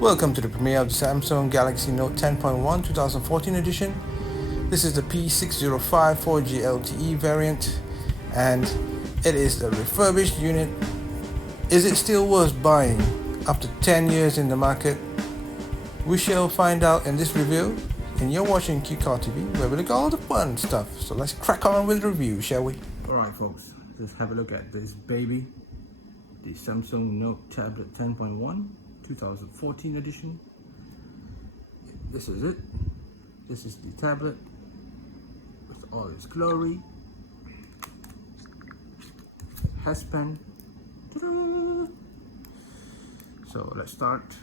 Welcome to the premiere of the Samsung Galaxy Note 10.1 2014 edition. This is the P605 4G LTE variant and it is the refurbished unit. Is it still worth buying after 10 years in the market? We shall find out in this review. And you're watching QCar TV, where we look at all the fun stuff. So let's crack on with the review, shall we? Alright folks, let's have a look at this baby. The Samsung Note Tablet 10.1 2014 edition. This is it. This is the tablet with all its glory. S Pen. So let's start.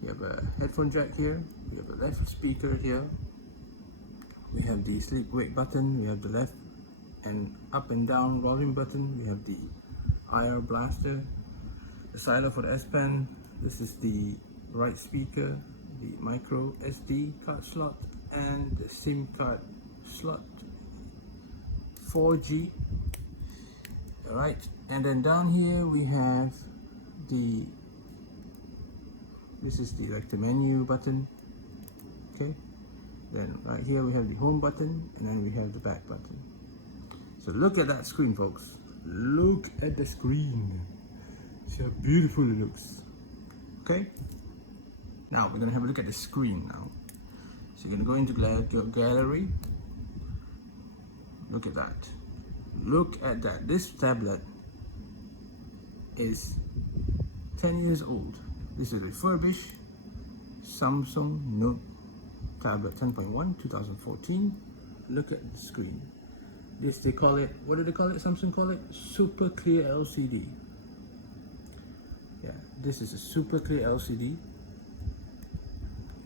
We have a headphone jack here. We have a left speaker here. We have the sleep wake button. We have the left and up and down volume button. We have the IR blaster, the silo for the S Pen. This is the right speaker, the micro SD card slot, and the SIM card slot. 4G. Alright, and then down here we have this is the menu button. Okay, then right here we have the home button, and then we have the back button. So look at that screen, folks. Look at the screen. See how beautiful it looks. Okay, now we're gonna have a look at the screen now. So you're gonna go into gallery. Look at that. Look at that. This tablet is 10 years old. This is a refurbished Samsung Note Tablet 10.1 2014. Look at the screen. This, they call it, what do they call it? Samsung call it super clear LCD. Yeah, this is a super clear LCD.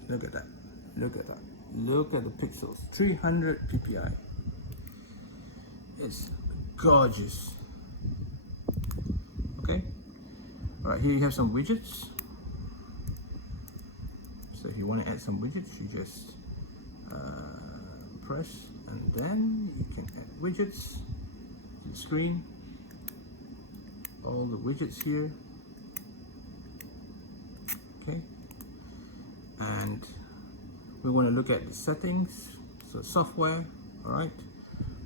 Look at that. Look at that. Look at the pixels. 300 ppi. It's gorgeous. Okay. Alright, here you have some widgets. So if you want to add some widgets, you just press, and then you can add widgets to the screen. All the widgets here. Okay. And we want to look at the settings. So software, alright.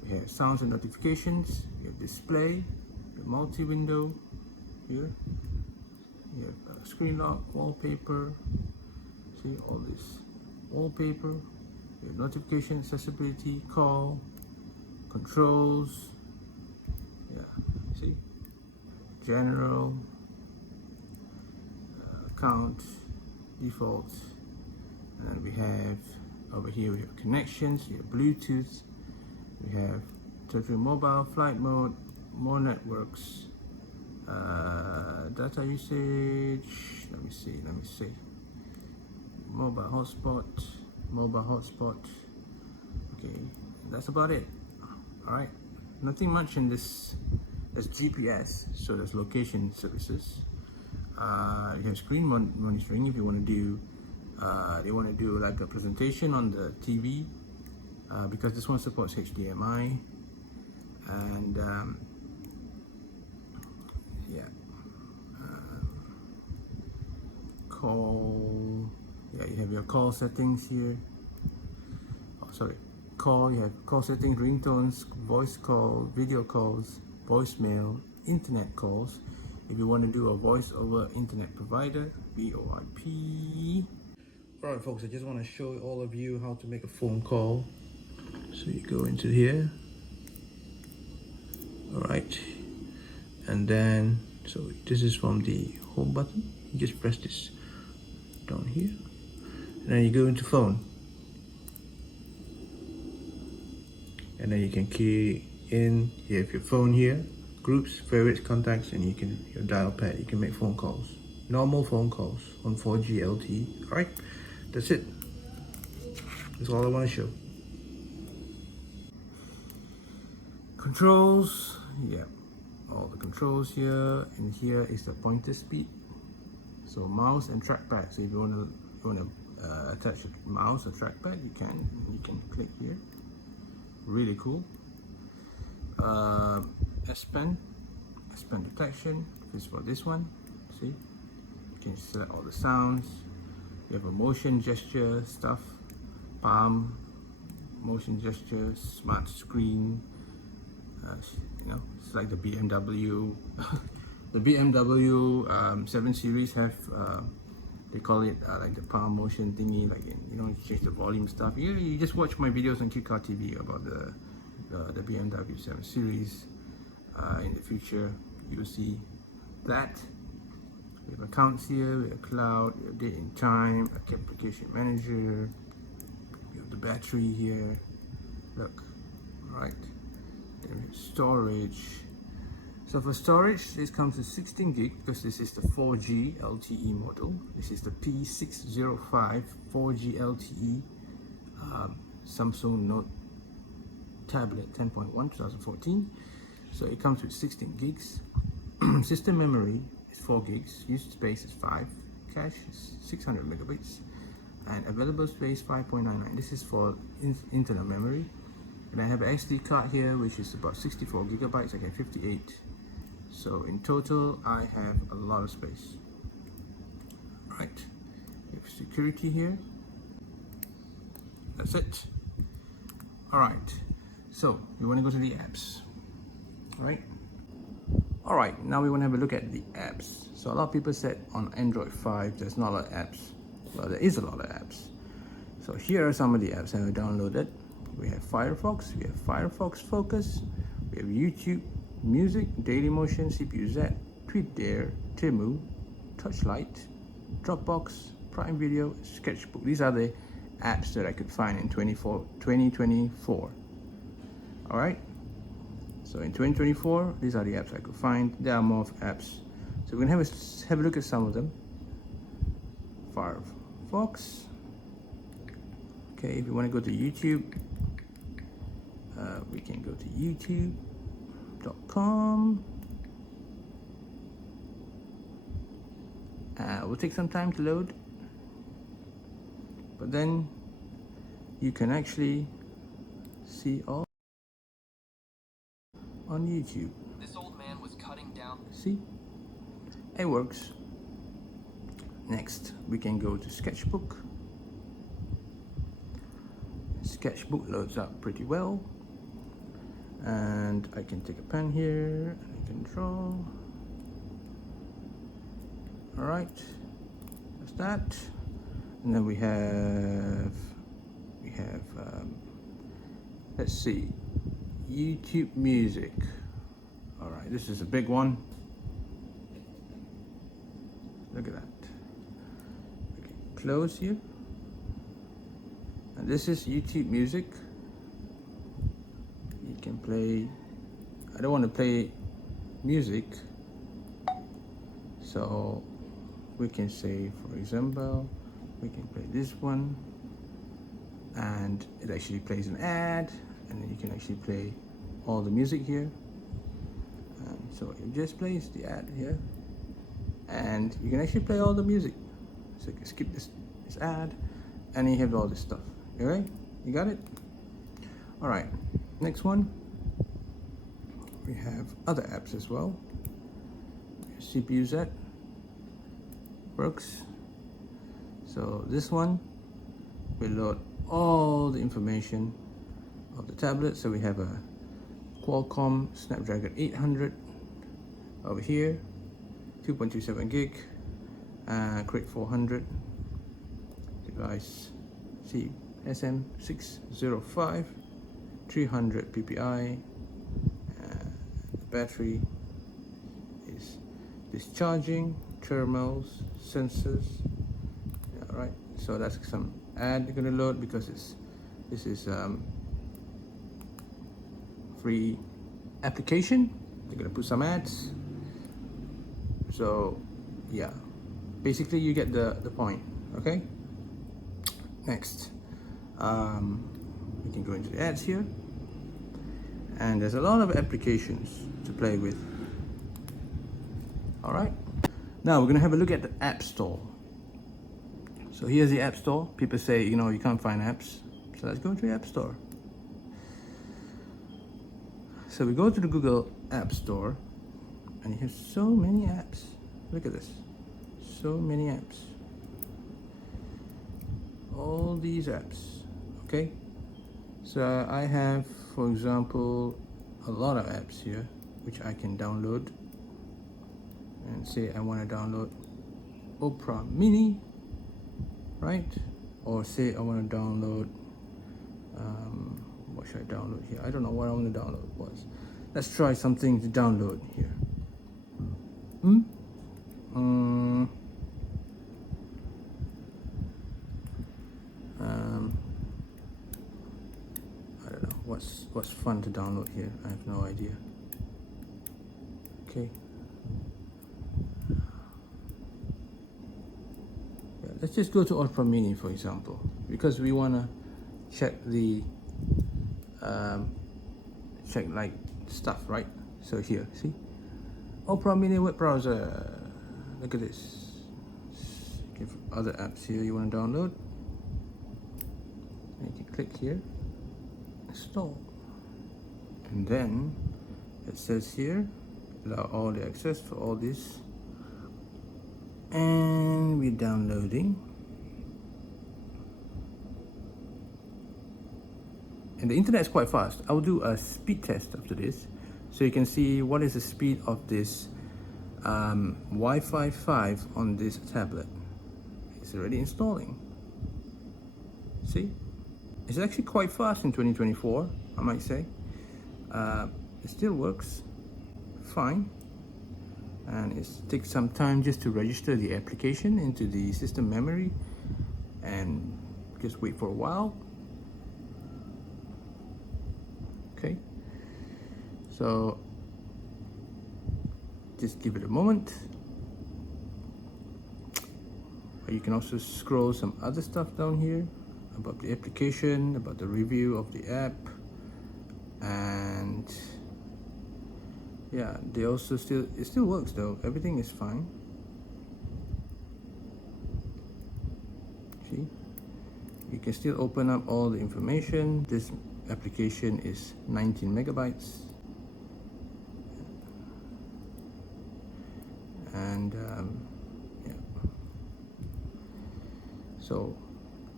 We have sounds and notifications. We have display, the multi-window here. We have screen lock, wallpaper. See all this wallpaper. We have notification, accessibility, call, controls. Yeah, see, general, account, default, and then we have over here we have connections. We have Bluetooth. We have terrestrial mobile, flight mode, more networks, data usage. Let me see. Mobile hotspot. Okay, that's about it. All right, nothing much in this. There's GPS, so there's location services. You have screen monitoring if you want to do. They want to do like a presentation on the TV. Because this one supports HDMI, and yeah, call. Yeah, you have your call settings here. Oh, sorry, call. You have call settings, ringtones, voice call, video calls, voicemail, internet calls. If you want to do a voice over internet provider, VoIP. Alright, folks, I just want to show all of you how to make a phone call. So you go into here, alright, and then, so this is from the home button. You just press this down here, and then you go into phone, and then you can key in, you have your phone here, groups, favorites, contacts, and you can, your dial pad, you can make phone calls, normal phone calls on 4G LTE. Alright, that's it. That's all I want to show. Controls, yeah, all the controls here, and here is the pointer speed. So mouse and trackpad. So if you want to attach a mouse or trackpad, you can click here. Really cool. S Pen detection is for this one. See, you can select all the sounds. We have a motion gesture stuff, palm, motion gesture, smart screen. You know, it's like the BMW. The BMW 7 Series have, they call it like the palm motion thingy, like, you know, change the volume stuff. You just watch my videos on QCar TV about the BMW 7 Series. In the future, you'll see that. We have accounts here, we have cloud, we have date and time, application manager, we have the battery here. Look, alright. Then we have storage. So for storage, this comes with 16 gig because this is the 4G LTE model. This is the P605 4G LTE Samsung Note tablet 10.1 2014. So it comes with 16 gigs. System memory is 4 gigs. Used space is 5. Cache is 600 megabytes. And available space 5.99. This is for internal memory. And I have an SD card here, which is about 64 gigabytes. I get 58. So in total, I have a lot of space. Right. We have security here. That's it. All right. So we want to go to the apps. Right. All right. Now we want to have a look at the apps. So a lot of people said on Android 5 there's not a lot of apps. Well, there is a lot of apps. So here are some of the apps that I downloaded. We have Firefox. We have Firefox Focus. We have YouTube, Music, Dailymotion, CPUZ, TweetDare, Timu, Torchlight, Dropbox, Prime Video, Sketchbook. These are the apps that I could find in 2024. All right. So in 2024, these are the apps I could find. There are more apps. So we're gonna have a look at some of them. Firefox. Okay, if you want to go to YouTube, we can go to youtube.com. It will take some time to load, but then you can actually see all on YouTube. This old man was cutting down. See, it works. Next, we can go to Sketchbook. Sketchbook loads up pretty well, and I can take a pen here and I can draw. All right, that's that. And then we have let's see, YouTube Music. All right, this is a big one. Look at that. Okay, close here. And this is YouTube Music. You can play, I don't want to play music, so we can say, for example, we can play this one, and it actually plays an ad, and then you can actually play all the music here. And so it just plays the ad here, and you can actually play all the music. So you can skip this ad, and you have all this stuff. All right, you got it? All right, next one. We have other apps as well. CPUZ works. So this one will load all the information of the tablet. So we have a Qualcomm Snapdragon 800 over here, 2.27 gig, Crate 400 device. See, SM-P605, 300 ppi. The battery is discharging, thermals, sensors. All right, so that's some ad you're gonna load because this is free application. They're gonna put some ads. So yeah, basically you get the point. Okay. Next, we can go into the ads here, and there's a lot of applications to play with. All right, now we're gonna have a look at the App Store. So here's the App Store. People say, you know, you can't find apps, so let's go to the App Store. So we go to the Google App Store, and you have so many apps. Look at this, so many apps. all these apps. Okay, so I have, for example, a lot of apps here which I can download, and say I want to download Opera Mini, right? Or say I want to download what should I download here? I don't know what I want to download was. Let's try something to download here. I don't know what's fun to download here. I have no idea. Okay. Yeah, let's just go to Opera Mini, for example, because we want to check the check like stuff, right? So here, see, Opera Mini web browser. Look at this. Give other apps here you want to download. And you can click here, install, and then it says here, allow all the access for all this, and we're downloading. And the internet is quite fast. I'll do a speed test after this, so you can see what is the speed of this Wi-Fi 5 on this tablet. It's already installing. See, it's actually quite fast in 2024, I might say. It still works fine, and it takes some time just to register the application into the system memory, and just wait for a while. Okay, so just give it a moment. You can also scroll some other stuff down here about the application, about the review of the app, and yeah, they also it still works though. Everything is fine. See, you can still open up all the information. This application is 19 megabytes, and yeah, so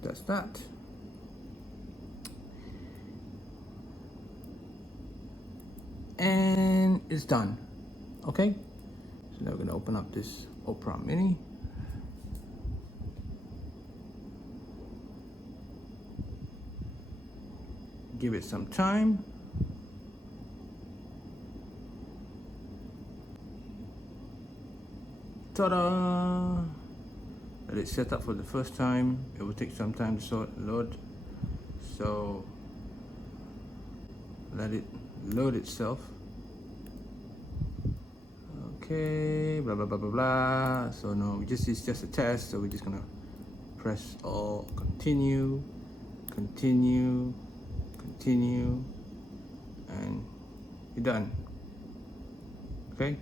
that's that. And it's done. Okay, so now we're gonna open up this Opera Mini. Give it some time. Ta-da! Let it set up for the first time. It will take some time to load, so let it load itself. Okay, blah blah blah blah blah. So no, it's just a test, so we're just gonna press all continue, continue, continue, and you're done. Okay,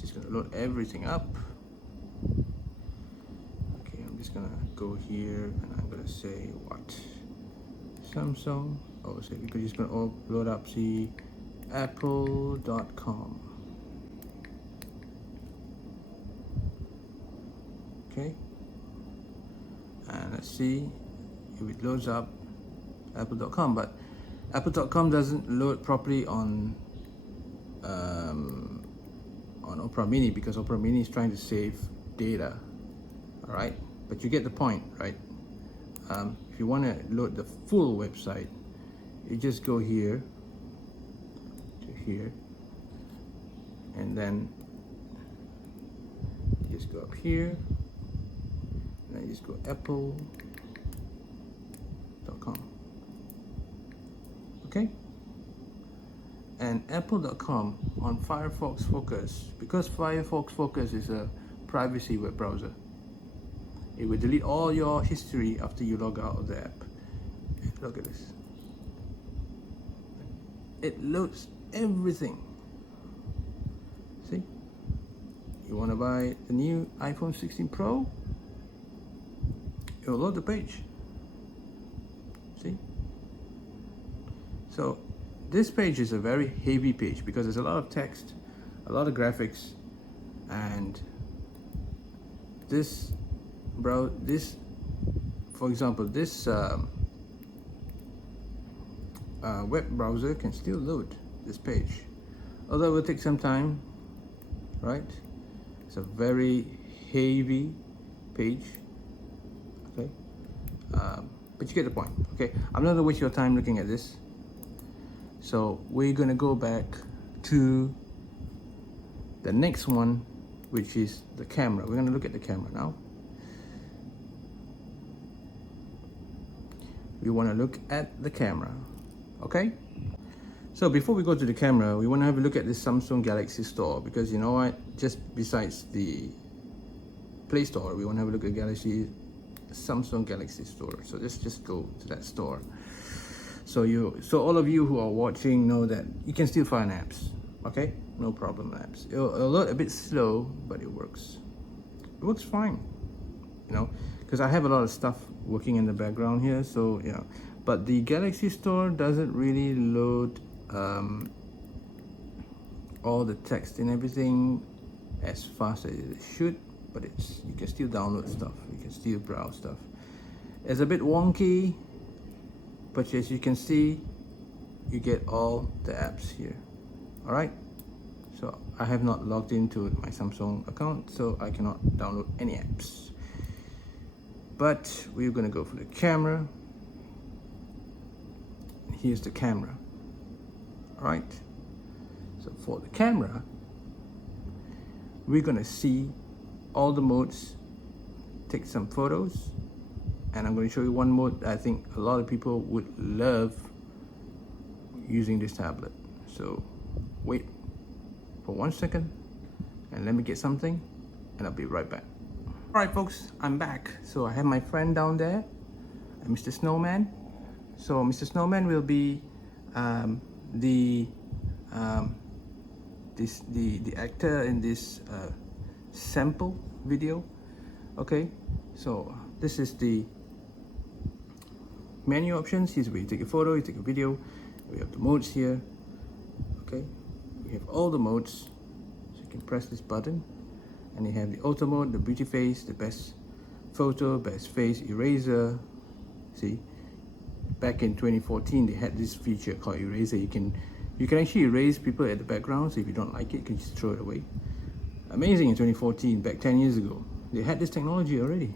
just gonna load everything up. Okay, I'm just gonna go here and I'm gonna say what? Samsung. Oh, so we're just gonna load up the apple.com. Okay, and let's see if it loads up apple.com, but apple.com doesn't load properly on Opera Mini, because Opera Mini is trying to save data. All right, but you get the point, right? If you want to load the full website, you just go here to here, and then you just go up here, and then you just go apple.com. Okay, and apple.com on Firefox Focus, because Firefox Focus is a privacy web browser. It will delete all your history after you log out of the app. Look at this. It loads everything. See? You want to buy the new iPhone 16 Pro? It will load the page. See? So this page is a very heavy page because there's a lot of text, a lot of graphics, and this for example, this web browser can still load this page, although it will take some time, right? It's a very heavy page, okay? But you get the point, okay? I'm not gonna waste your time looking at this. So we're gonna go back to the next one, which is the camera. We're gonna look at the camera now. We wanna look at the camera, okay? So before we go to the camera, we wanna have a look at this Samsung Galaxy Store, because you know what? Just besides the Play Store, we wanna have a look at Samsung Galaxy Store. So let's just go to that store. So all of you who are watching know that you can still find apps, okay? No problem, apps. It'll load a bit slow, but it works. It works fine, you know, because I have a lot of stuff working in the background here. So yeah, but the Galaxy Store doesn't really load all the text and everything as fast as it should. But you can still download stuff, you can still browse stuff. It's a bit wonky, but as you can see, you get all the apps here. All right, so I have not logged into my Samsung account, so I cannot download any apps. But we're gonna go for the camera. Here's the camera. All right, so for the camera, we're gonna see all the modes, take some photos, and I'm going to show you one mode that I think a lot of people would love using this tablet. So wait for 1 second and let me get something and I'll be right back. All right folks, I'm back. So I have my friend down there, Mr. Snowman. So Mr. Snowman will be the actor in this sample video. Okay, so this is the menu options. Here's where you take a photo, you take a video. We have the modes here. Okay, we have all the modes, so you can press this button and you have the auto mode, the beauty face, the best photo, best face, eraser. See, back in 2014 they had this feature called eraser. You can actually erase people at the background, so if you don't like it, you can just throw it away. Amazing. In 2014, back 10 years ago, they had this technology already.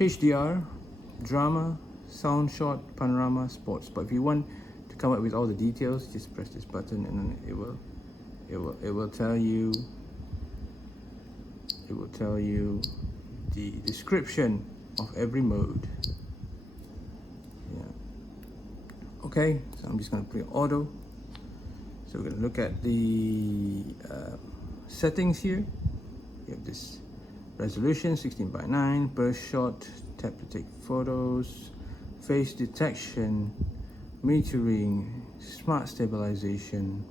HDR, drama, sound shot, panorama, sports. But if you want to come up with all the details, just press this button and then it will tell you the description of every mode. Yeah. Okay, so I'm just gonna put auto. So we're gonna look at the settings here. You have this resolution 16:9, burst shot, tap to take photos, face detection, metering, smart stabilization.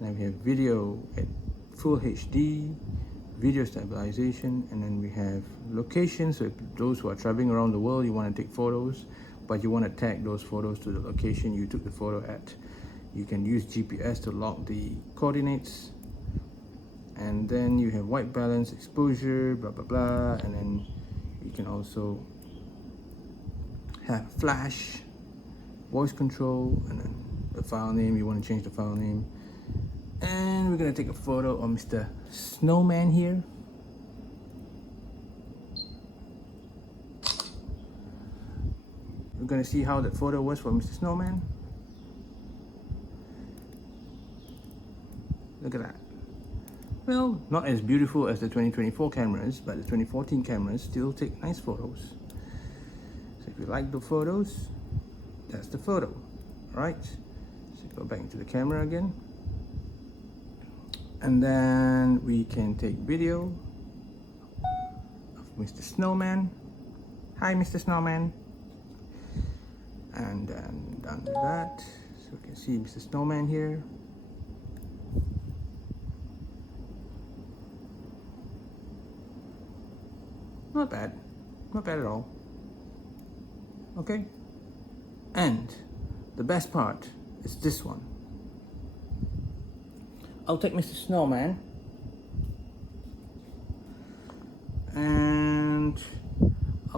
Now we have video at full HD, video stabilization, and then we have location. So if those who are traveling around the world, you want to take photos, but you want to tag those photos to the location you took the photo at. You can use GPS to log the coordinates. And then you have white balance, exposure, blah blah blah, and then you can also have flash, voice control, and then the file name. You want to change the file name. And we're gonna take a photo of Mr. Snowman here. We're gonna see how that photo was for Mr. Snowman. Look at that. Well, not as beautiful as the 2024 cameras, but the 2014 cameras still take nice photos. So if you like the photos, that's the photo, right? So go back into the camera again. And then we can take video of Mr. Snowman. Hi, Mr. Snowman. And then done with that. So we can see Mr. Snowman here. Not bad. Not bad at all. Okay. And the best part is this one. I'll take Mr.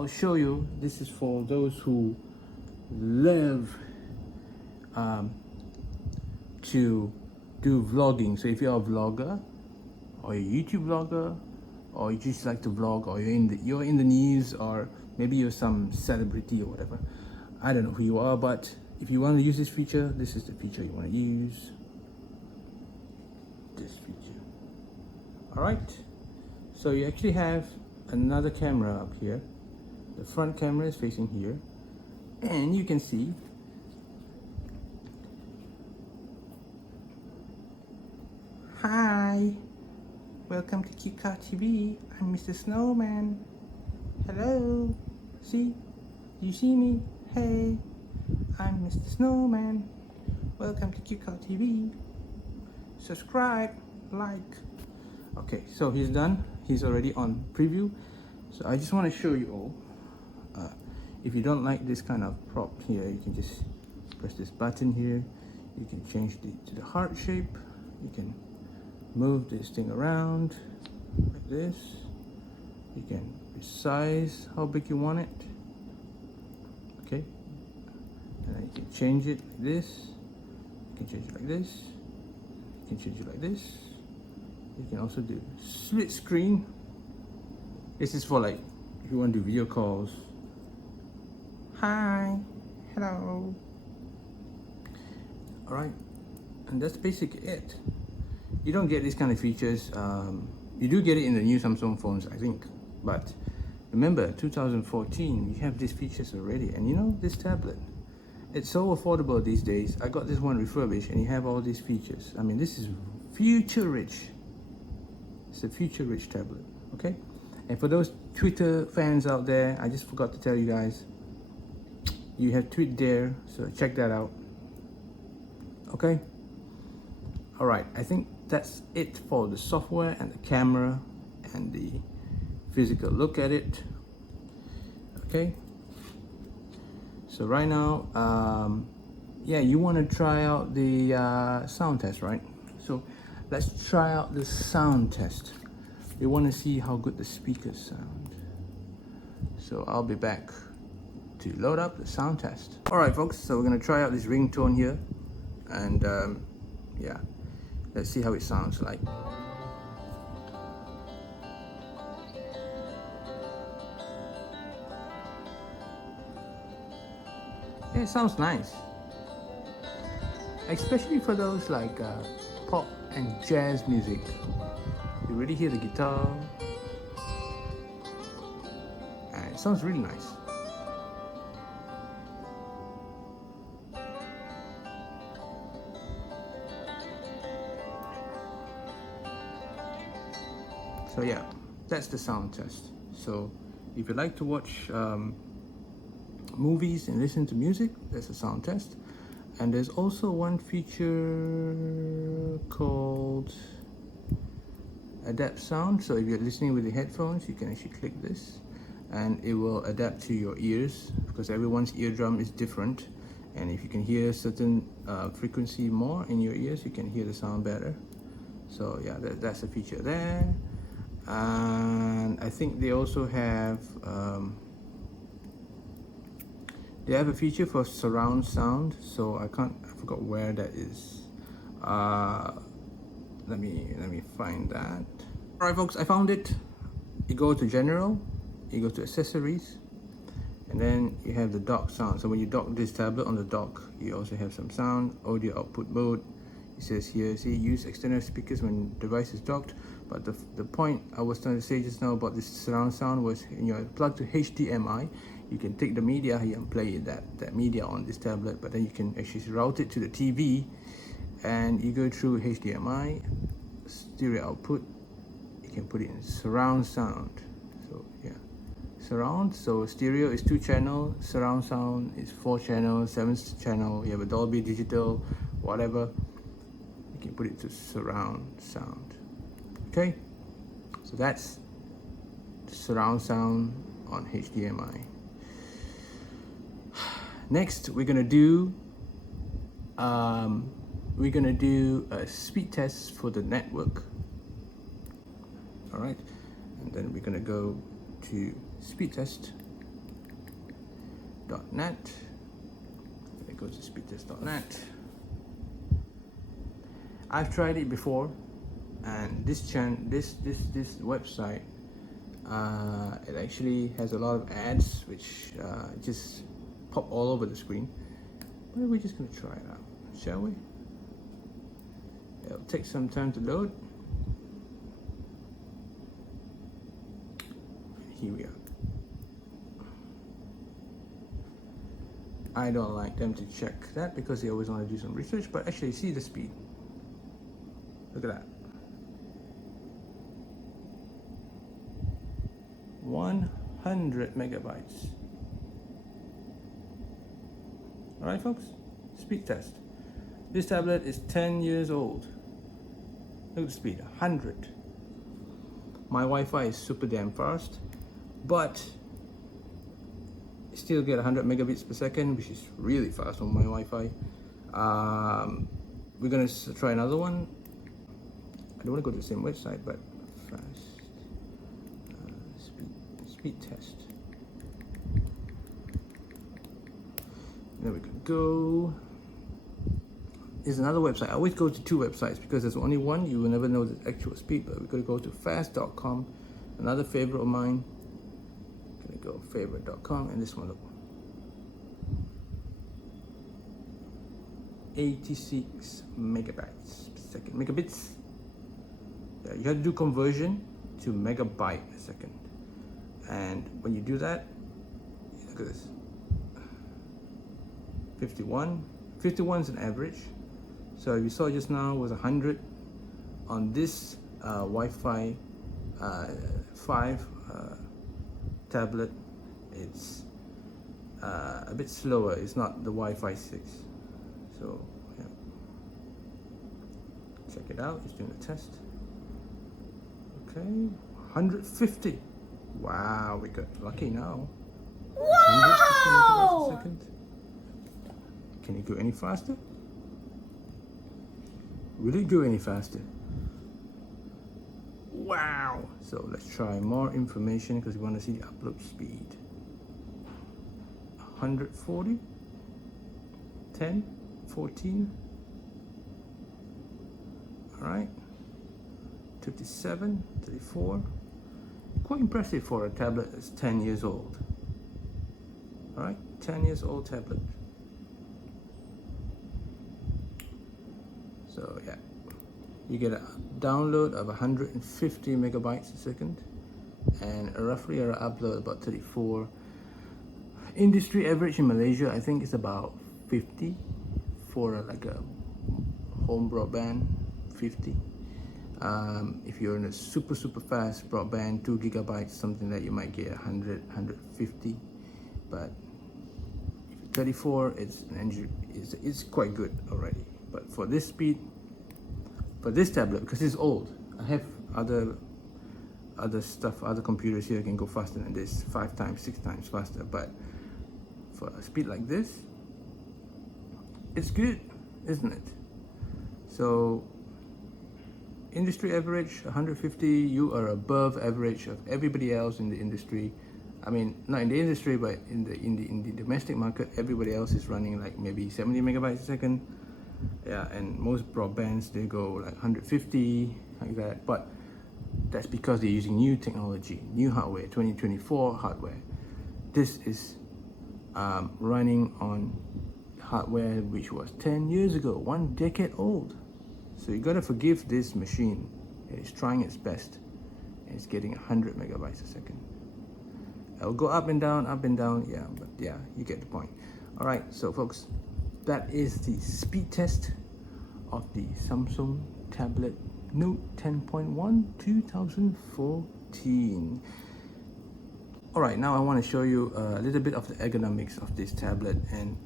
I'll show you. This is for those who love to do vlogging. So if you're a vlogger, or a YouTube vlogger, or you just like to vlog, or you're in the news, or maybe you're some celebrity or whatever. I don't know who you are, but if you want to use this feature, this is the feature you want to use. This feature. All right. So you actually have another camera up here. The front camera is facing here, and you can see hi, welcome to Cute Car TV. I'm Mr. Snowman. Hello. See? Do you see me? Hey, I'm Mr. Snowman. Welcome to Cute Car TV. Subscribe, like. Okay, so he's done. He's already on preview. So I just want to show you all. If you don't like this kind of prop here, you can just press this button here. You can change it to the heart shape. You can move this thing around like this. You can resize how big you want it. Okay, and then you can change it like this. You can change it like this. You can change it like this. You can also do split screen. This is for like if you want to do video calls. Hi, hello. All right, and that's basically it. You don't get these kind of features. You do get it in the new Samsung phones, I think. But remember, 2014, we have these features already. And you know, this tablet, it's so affordable these days. I got this one refurbished, and you have all these features. I mean, this is future rich. It's a future rich tablet, okay? And for those Twitter fans out there, I just forgot to tell you guys, you have tweet there, so check that out. Okay? All right, I think that's it for the software and the camera and the physical look at it. Okay, so right now, yeah, you want to try out the sound test, right? So let's try out the sound test. We want to see how good the speakers sound. So I'll be back to load up the sound test. All right, folks, so we're going to try out this ringtone here, and yeah, let's see how it sounds like. It sounds nice, especially for those like pop and jazz music. You really hear the guitar, and it sounds really nice. So yeah, that's the sound test. So if you like to watch movies and listen to music, there's a sound test. And there's also one feature called Adapt Sound. So if you're listening with the headphones, you can actually click this and it will adapt to your ears, because everyone's eardrum is different. And if you can hear certain frequency more in your ears, you can hear the sound better. So yeah, that's a feature there. And I think they also have a feature for surround sound. So I forgot where that is. Let me find that. All right, folks, I found it. You go to general, you go to accessories, and then you have the dock sound. So when you dock this tablet on the dock, you also have some sound, audio output mode. It says here, see, use external speakers when device is docked. But the point I was trying to say just now about this surround sound was, when you're plugged to HDMI, you can take the media here and play that media on this tablet, but then you can actually route it to the TV, and you go through HDMI, stereo output, you can put it in surround sound. So yeah, surround, so stereo is 2 channel, surround sound is 4 channel, 7 channel, you have a Dolby Digital, whatever, you can put it to surround sound. Okay, so that's the surround sound on HDMI. Next, we're gonna do a speed test for the network. All right, and then we're gonna go to speed test, speedtest.net. It goes to speedtest.net. I've tried it before, and this website, it actually has a lot of ads which just pop all over the screen. But we're just gonna try it out, shall we? It'll take some time to load. Here we are. I don't like them to check that because they always want to do some research, but actually see the speed. Look at that. 100 megabytes. Alright folks, speed test. This tablet is 10 years old. Look at the speed, 100. My Wi-Fi is super damn fast, but still get 100 megabits per second, which is really fast on my Wi-Fi. We're gonna try another one. I don't want to go to the same website, but fast speed test. There we can go. There's another website. I always go to two websites because there's only one. You will never know the actual speed, but we're gonna go to fast.com. Another favorite of mine. Gonna go favorite.com, and this one, look. 86 megabytes per second. Megabits. Yeah, you have to do conversion to megabyte a second. And when you do that, look at this. 51. 51 is an average. So you saw just now was 100 on this Wi-Fi 5 tablet. It's a bit slower. It's not the Wi-Fi 6. So yeah, check it out. It's doing the test. Okay, 150. Wow, we got lucky now. 150 megabytes a second. Can it go any faster? Will it go any faster? Wow! So let's try more information because we want to see the upload speed. 140, 10, 14. All right. 37, 34. Quite impressive for a tablet that's 10 years old. All right, 10 years old tablet. So yeah, you get a download of 150 megabytes a second, and roughly an upload about 34. Industry average in Malaysia, I think, is about 50 for like a home broadband. 50. If you're in a super fast broadband, 2 gigabytes, something that you might get 100, 150. But if it's 34, it's quite good already. But for this speed, for this tablet, because it's old, I have other stuff, other computers here can go faster than this, 5 times, 6 times faster. But for a speed like this, it's good, isn't it? So industry average 150, you are above average of everybody else in the industry. I mean, not in the industry, but in the domestic market, everybody else is running like maybe 70 megabytes a second. Yeah, and most broadbands, they go like 150, like that. But that's because they're using new technology, new hardware, 2024 hardware. This is running on hardware which was 10 years ago, 1 decade old. So you gotta forgive this machine. It's trying its best, and it's getting 100 megabytes a second. It'll go up and down, yeah, but yeah, you get the point. All right, so folks, that is the speed test of the Samsung tablet Note 10.1 2014. All right, now I want to show you a little bit of the ergonomics of this tablet, and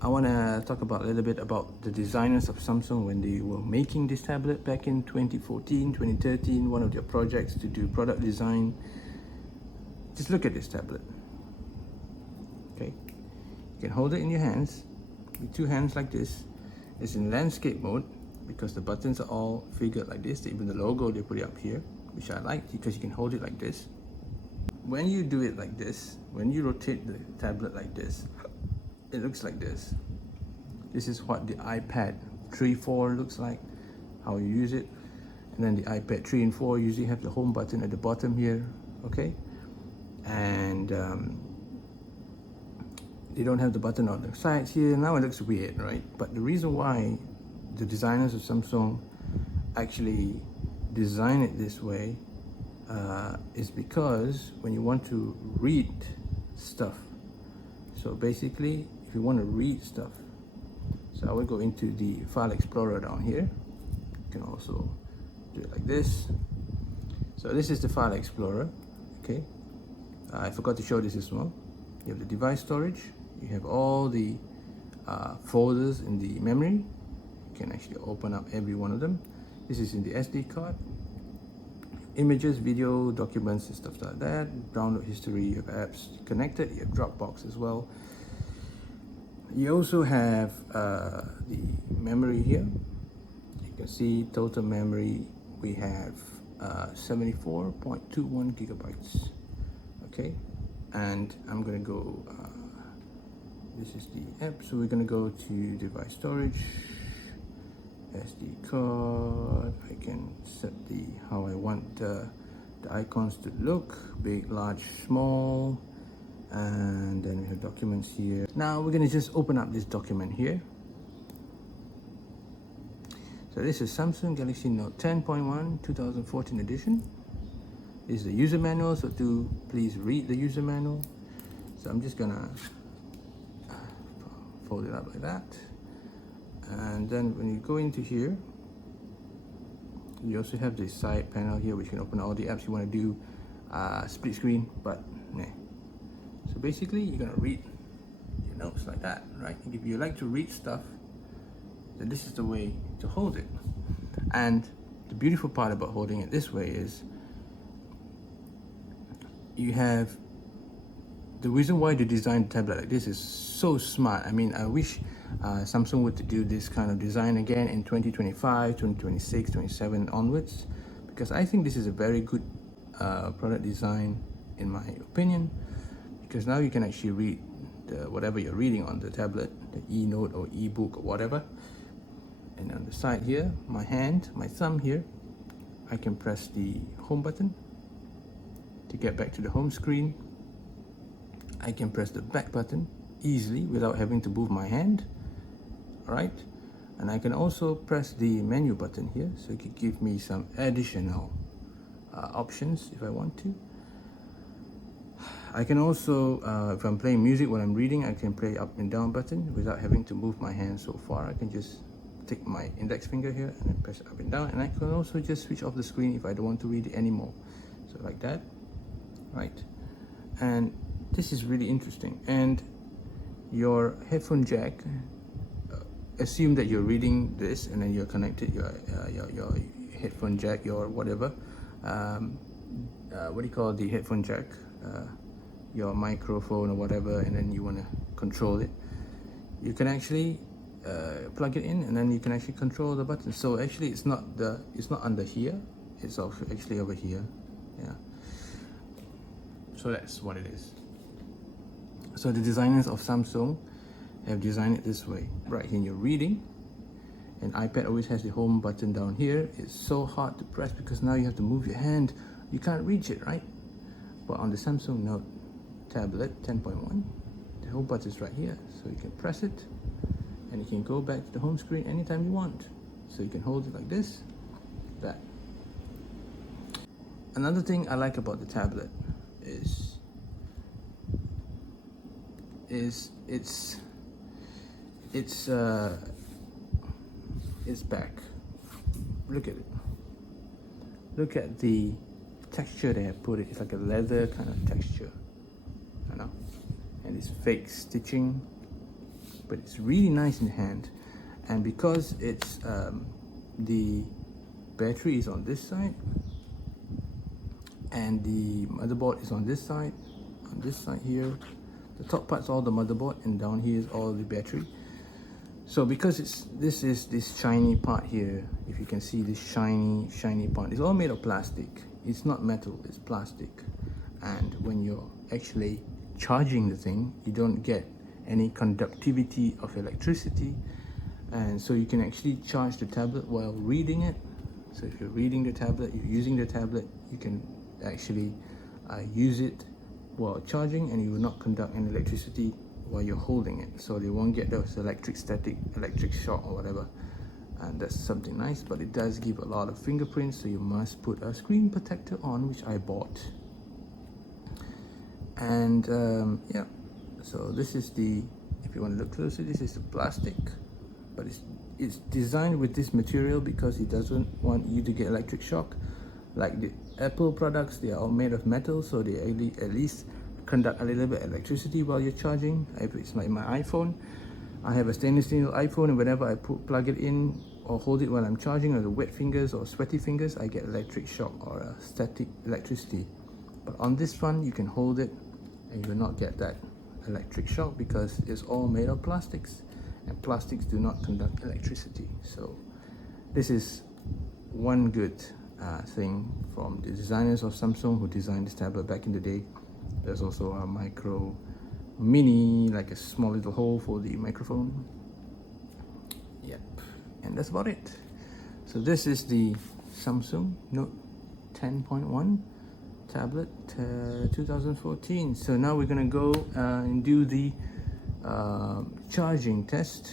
I want to talk about a little bit about the designers of Samsung when they were making this tablet back in 2014, 2013, one of their projects to do product design. Just look at this tablet. Okay, you can hold it in your hands with 2 hands like this. It's in landscape mode because the buttons are all figured like this. Even the logo, they put it up here, which I like because you can hold it like this. when you do it like this, when you rotate the tablet like this, it looks like this. This is what the iPad 3, 4 looks like, how you use it. And then the iPad 3 and 4 usually have the home button at the bottom here, okay? And they don't have the button on the sides here. Now it looks weird, right? But the reason why the designers of Samsung actually design it this way is because when you want to read stuff, so basically if you want to read stuff, so I will go into the file explorer down here. You can also do it like this. So this is the file explorer, okay? I forgot to show this as well. You have the device storage, you have all the folders in the memory. You can actually open up every one of them. This is in the SD card. Images, video, documents and stuff like that. Download history, you have apps connected, you have Dropbox as well. You also have the memory here. You can see total memory, we have 74.21 gigabytes. Okay, and I'm gonna go, this is the app, so we're gonna go to device storage, SD card. I can set the how I want the icons to look, big, large, small, and then we have documents here. Now we're gonna just open up this document here. So this is Samsung Galaxy Note 10.1 2014 edition. This is the user manual, so do please read the user manual. So I'm just gonna fold it up like that. And then when you go into here, you also have the side panel here, which can open all the apps you want to do, split screen, but nah. So basically you're gonna read your notes like that, right? If you like to read stuff, then this is the way to hold it. And the beautiful part about holding it this way is you have the reason why they designed the tablet like this is so smart. I mean, I wish Samsung would do this kind of design again in 2025, 2026, 27 onwards, because I think this is a very good product design in my opinion, because now you can actually read whatever you're reading on the tablet, the e-note or e-book or whatever. And on the side here, my thumb here, I can press the home button to get back to the home screen. I can press the back button easily without having to move my hand, alright? And I can also press the menu button here, so it could give me some additional options if I want to. I can also, if I'm playing music while I'm reading, I can play up and down button without having to move my hand so far. I can just take my index finger here and then press up and down, and I can also just switch off the screen if I don't want to read it anymore. So like that, right? And this is really interesting. And your headphone jack, assume that you're reading this and then you're connected your headphone jack, your whatever, what do you call the headphone jack, your microphone or whatever, and then you want to control it. You can actually plug it in, and then you can actually control the button. So actually it's not under here, it's actually over here. Yeah, so that's what it is. So the designers of Samsung have designed it this way. Right here you're reading, and iPad always has the home button down here. It's so hard to press because now you have to move your hand, you can't reach it, right? But on the Samsung Note tablet 10.1, the home button is right here, so you can press it and you can go back to the home screen anytime you want. So you can hold it like this, that. Another thing I like about the tablet is its back. Look at it. Look at the texture they have put it. It's like a leather kind of texture, you know, and it's fake stitching, but it's really nice in hand. And because it's the battery is on this side and the motherboard is on this side here. The top part's all the motherboard, and down here is all the battery. So because this is this shiny part here, if you can see this shiny part, it's all made of plastic. It's not metal, it's plastic. and when you're actually charging the thing, you don't get any conductivity of electricity, and so you can actually charge the tablet while reading it. So if you're reading the tablet, you're using the tablet, you can actually use it while charging, and you will not conduct any electricity while you're holding it, so they won't get those electric shock or whatever. And that's something nice, but it does give a lot of fingerprints, so you must put a screen protector on, which I bought. And yeah, so this is the, if you want to look closer, this is the plastic, but it's designed with this material because it doesn't want you to get electric shock. Like the Apple products, they are all made of metal, so they at least conduct a little bit of electricity while you're charging. It's like my iPhone. I have a stainless steel iPhone, and whenever I plug it in or hold it while I'm charging, or the wet fingers or sweaty fingers, I get electric shock or a static electricity. But on this one, you can hold it and you will not get that electric shock because it's all made of plastics, and plastics do not conduct electricity. So this is one good thing from the designers of Samsung who designed this tablet back in the day. There's also a micro mini, like a small little hole for the microphone. Yep, and that's about it. So this is the Samsung Note 10.1 tablet 2014. So now we're gonna go and do the charging test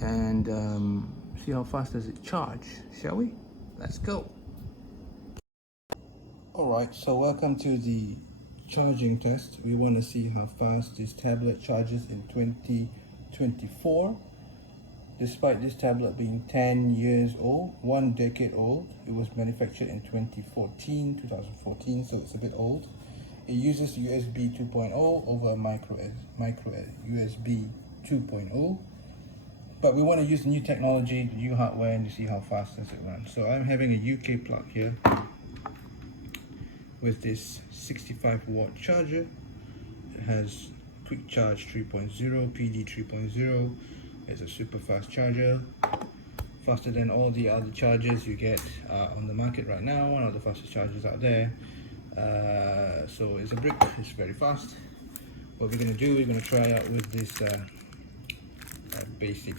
and see how fast does it charge, shall we? Let's go. Alright, so welcome to the charging test. We want to see how fast this tablet charges in 2024. Despite this tablet being 10 years old, 1 decade old, it was manufactured in 2014, so it's a bit old. It uses USB 2.0 over micro USB 2.0. But we want to use the new technology, the new hardware, and to see how fast does it run. So I'm having a UK plug here with this 65 watt charger. It has quick charge 3.0, PD 3.0. It's a super fast charger, faster than all the other chargers you get on the market right now, one of the fastest chargers out there. So it's a brick, it's very fast. What we're going to do, we're going to try out with this basic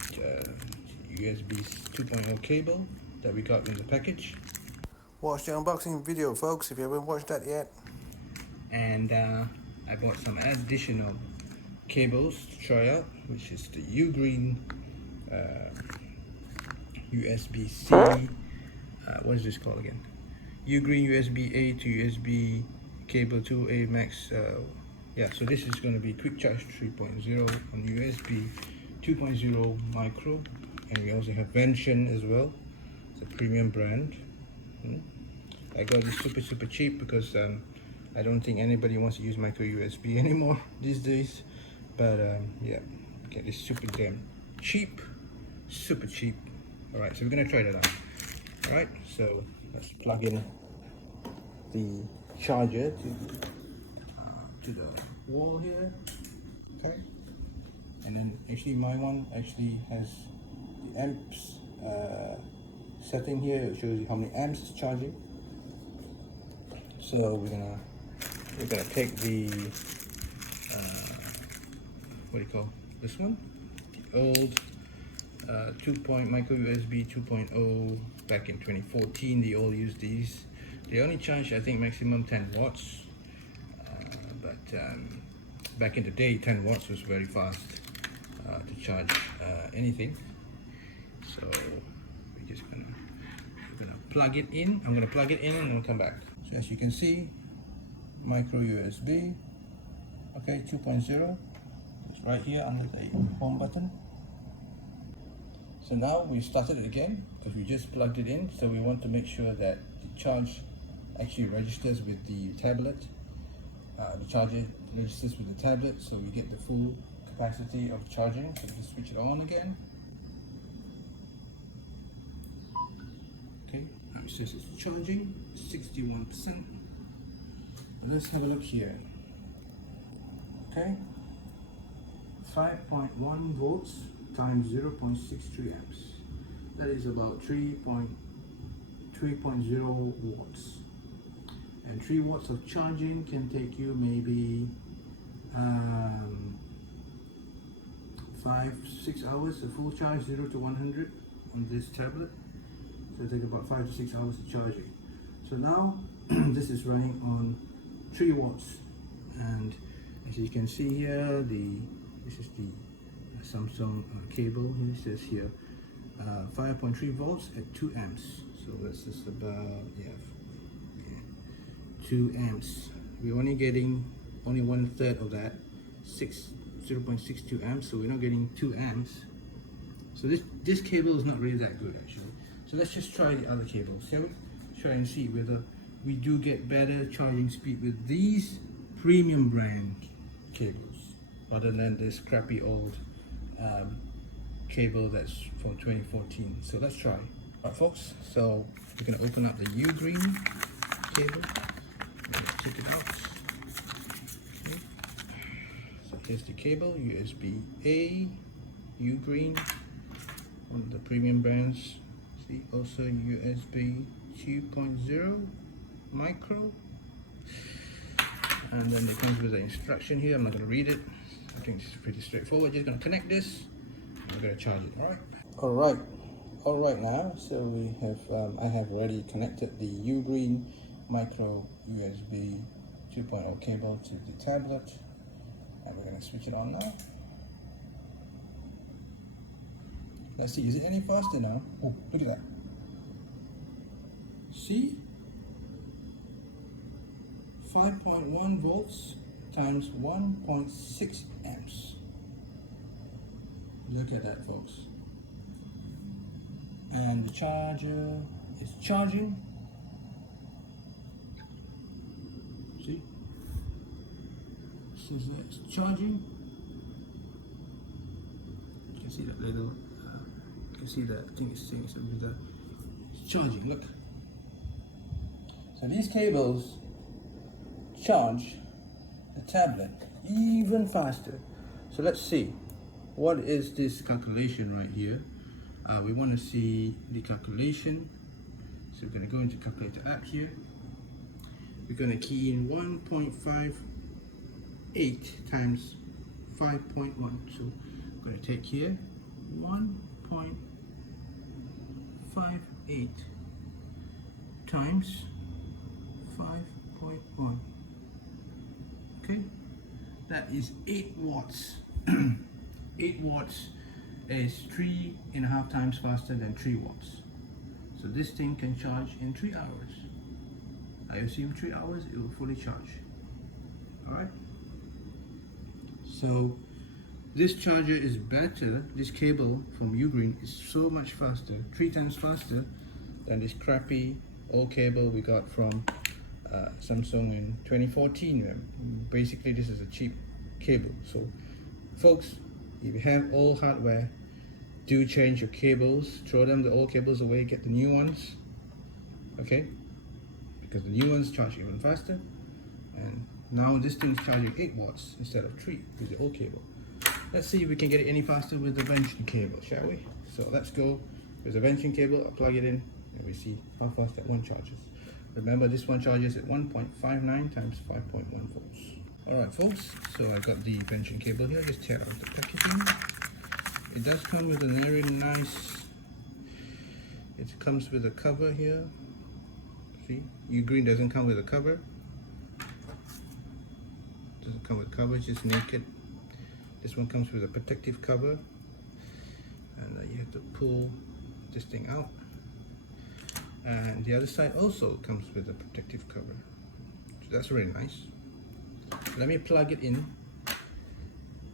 USB 2.0 cable that we got in the package. Watch the unboxing video, folks, if you haven't watched that yet. And I bought some additional cables to try out, which is the Ugreen USB-C. What is this called again? Ugreen USB-A to USB cable 2A Max. Yeah, so this is going to be quick charge 3.0 on USB 2.0 micro, and we also have Vention as well. It's a premium brand. I got this super cheap because I don't think anybody wants to use micro USB anymore these days. But yeah, get this super damn cheap, super cheap. All right, so we're gonna try that out. All right, so let's plug in the charger to the wall here. Okay, and then actually my one actually has the amps setting here. It shows you how many amps it's charging. So we're gonna take the what do you call this one? The old 2. Micro USB 2.0 back in 2014. They all use these. They only charge, I think, maximum 10 watts. But back in the day, 10 watts was very fast to charge anything. So we're just gonna plug it in. I'm gonna plug it in and I'll come back. So as you can see, micro USB, okay, 2.0. It's right here under the home button. So now we started it again because we just plugged it in. So we want to make sure that the charge actually registers with the tablet. The charger registers with the tablet, so we get the full capacity of charging. So just switch it on again. Okay, it says it's charging 61%. Let's have a look here. Okay, 5.1 volts times 0.63 amps. That is about 3.0 watts. and 3 watts of charging can take you maybe 5-6 hours. A full charge 0 to 100 on this tablet, so it takes about 5 to 6 hours of charging. So now this is running on 3 watts, and as you can see here, this is the Samsung cable. It says here 5.3 volts at 2 amps. So this is about 2 amps. We're only getting only 1/3 of that, 0.62 amps. So we're not getting 2 amps. So this cable is not really that good actually. So let's just try the other cables, shall we? Try and see whether we do get better charging speed with these premium brand cables rather than this crappy old cable that's from 2014. So let's try. Alright folks, so we're going to open up the U-Green cable. Check it out. Okay. So here's the cable, USB-A, U-Green, one of the premium brands. See, also USB 2.0 micro. And then it comes with the instruction here. I'm not going to read it. I think it's pretty straightforward. Just going to connect this. I'm going to charge it. All right. Now, so we have I have already connected the U-Green micro USB 2.0 cable to the tablet, and we're going to switch it on now. Let's see, is it any faster now? Oh, look at that. See? 5.1 volts times 1.6 amps. Look at that, folks. And the charger is charging. See? Since it's charging, you can see that little, you can see that thing is saying something there. It's charging, look. So these cables charge the tablet even faster. So let's see, what is this calculation right here? We want to see the calculation. So we're going to go into calculator app here. We're going to key in 1.58 times 5.1. So we're going to take here 1.58 times 5.1. Okay, that is 8 watts. 8 watts is 3.5 times faster than 3 watts. So this thing can charge in 3 hours. I assume 3 hours it will fully charge. Alright, so this charger is better. This cable from U-Green is so much faster, 3 times faster than this crappy old cable we got from Samsung in 2014. Basically this is a cheap cable. So folks, if you have old hardware, do change your cables, throw the old cables away, get the new ones, okay? Because the new ones charge even faster, and now this thing is charging 8 watts instead of 3 with the old cable. Let's see if we can get it any faster with the vention cable, shall we? So let's go with the vention cable. I'll plug it in and we see how fast that one charges. Remember, this one charges at 1.59 times 5.1 volts. Alright folks, so I got the vention cable here. Just tear out the packaging. It does come with a very nice, it comes with a cover here. See, U-Green doesn't come with a cover. Doesn't come with a cover, it's just naked. This one comes with a protective cover, and you have to pull this thing out. And the other side also comes with a protective cover. So that's really nice. Let me plug it in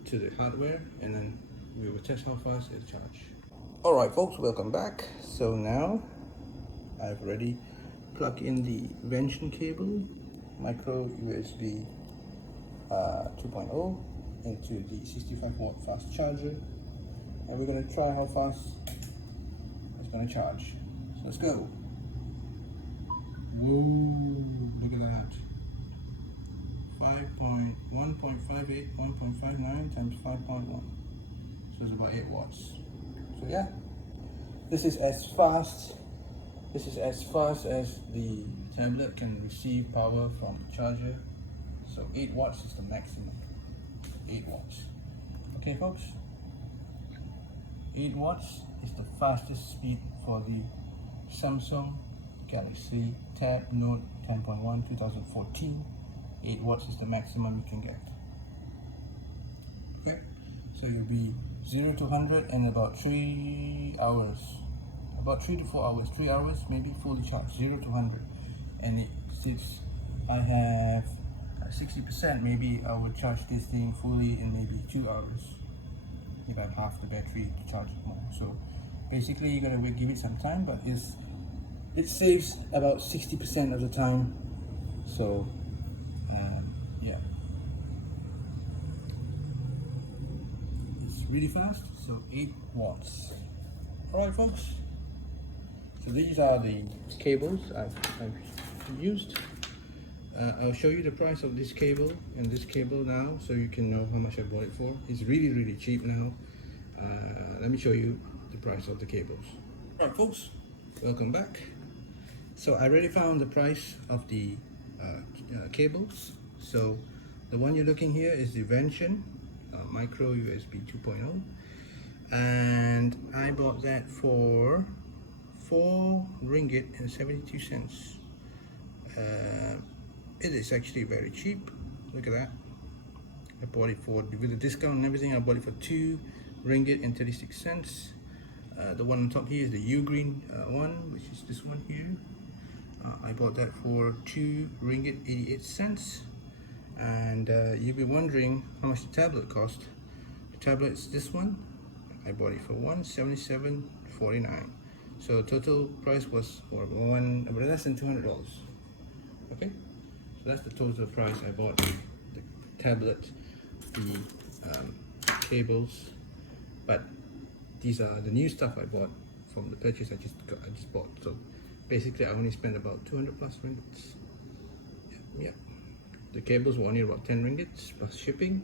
to the hardware, and then we will test how fast it'll charge. Alright folks, welcome back. So now I've already plugged in the vention cable, micro USB 2.0 into the 65 watt fast charger, and we're going to try how fast it's going to charge. So let's go. Whoa, look at that. 1.58, 1.59 times 5.1. So it's about 8 watts. So yeah, this is as fast This is as fast as the tablet can receive power from the charger. So 8 watts is the maximum. 8 watts. Okay folks, 8 watts is the fastest speed for the Samsung Galaxy Tab Note 10.1 2014. 8 watts is the maximum you can get. Okay, so you'll be 0 to 100 in about 3 hours. About 3 to 4 hours, 3 hours maybe fully charged, 0 to 100. And since I have 60%, maybe I would charge this thing fully in maybe 2 hours if I have half the battery to charge it more. So basically you're gonna give it some time, but it saves about 60% of the time. So yeah, it's really fast. So 8 watts. Alright folks, so these are the cables I've used. I'll show you the price of this cable and this cable now, so you can know how much I bought it for. It's really cheap now. Let me show you the price of the cables. Alright folks, welcome back. So I already found the price of the cables. So the one you're looking here is the Vention micro USB 2.0, and I bought that for 4 ringgit and 72 cents. It is actually very cheap. Look at that. I bought it for, with the discount and everything, I bought it for 2 ringgit and 36 cents. The one on top here is the U-Green one, which is this one here. I bought that for 2 ringgit 88 cents. And you'll be wondering how much the tablet cost. The tablet is this one. I bought it for 177.49. So total price was less than $200. Okay, so that's the total price I bought the tablet, the cables, but these are the new stuff I bought from the purchase I just bought. So basically I only spent about 200 plus ringgits. Yeah. The cables were only about 10 ringgits plus shipping.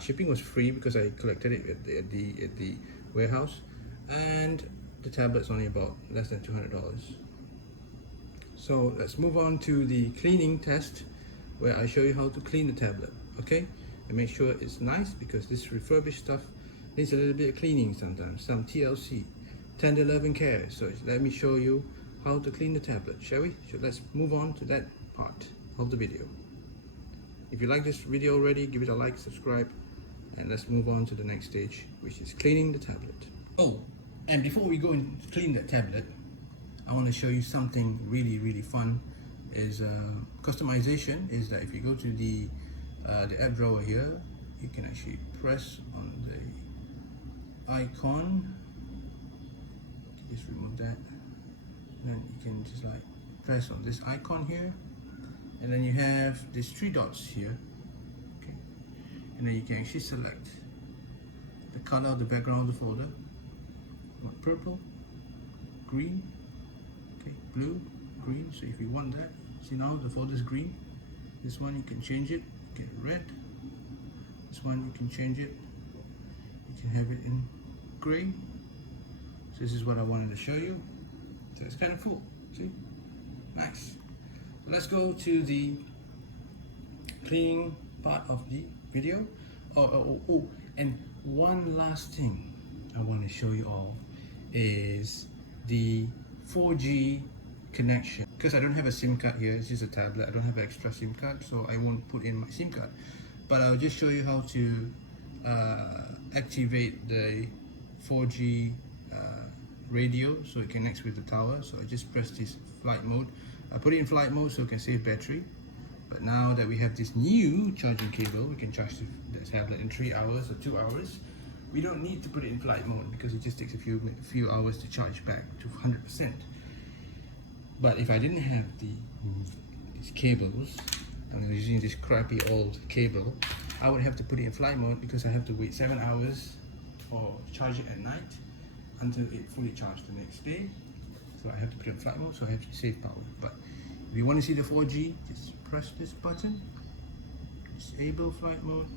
Shipping was free because I collected it at the warehouse, and the tablet's only about less than $200. So let's move on to the cleaning test, where I show you how to clean the tablet. Okay, and make sure it's nice, because this refurbished stuff needs a little bit of cleaning sometimes, some TLC, tender loving care. So let me show you how to clean the tablet, shall we? So let's move on to that part of the video. If you like this video already, give it a like, subscribe, and let's move on to the next stage, which is cleaning the tablet. Oh, and before we go and clean the tablet, I want to show you something really fun. Is customization. Is that if you go to the app drawer here, you can actually press on the icon. Just remove that. Then you can just like press on this icon here, and then you have these 3 dots here. Okay, and then you can actually select the color of the background of the folder. You want purple, green, okay, blue, green. So if you want that, see now the folder is green. This one you can change it, get red. This one you can change it, you can have it in gray. So this is what I wanted to show you. So it's kind of cool, see? Nice. So let's go to the cleaning part of the video. Oh, and one last thing I want to show you all is the 4G connection. Because I don't have a SIM card here, it's just a tablet. I don't have an extra SIM card, so I won't put in my SIM card. But I'll just show you how to activate the 4G radio so it connects with the tower. So I just press this flight mode. I put it in flight mode so it can save battery. But now that we have this new charging cable, we can charge the tablet in 3 hours or 2 hours. We don't need to put it in flight mode because it just takes a few hours to charge back to 100%. But if I didn't have these cables, I'm using this crappy old cable, I would have to put it in flight mode because I have to wait 7 hours or charge it at night until it fully charged the next day. So I have to put it in flight mode, so I have to save power. But if you want to see the 4G, just press this button, disable flight mode,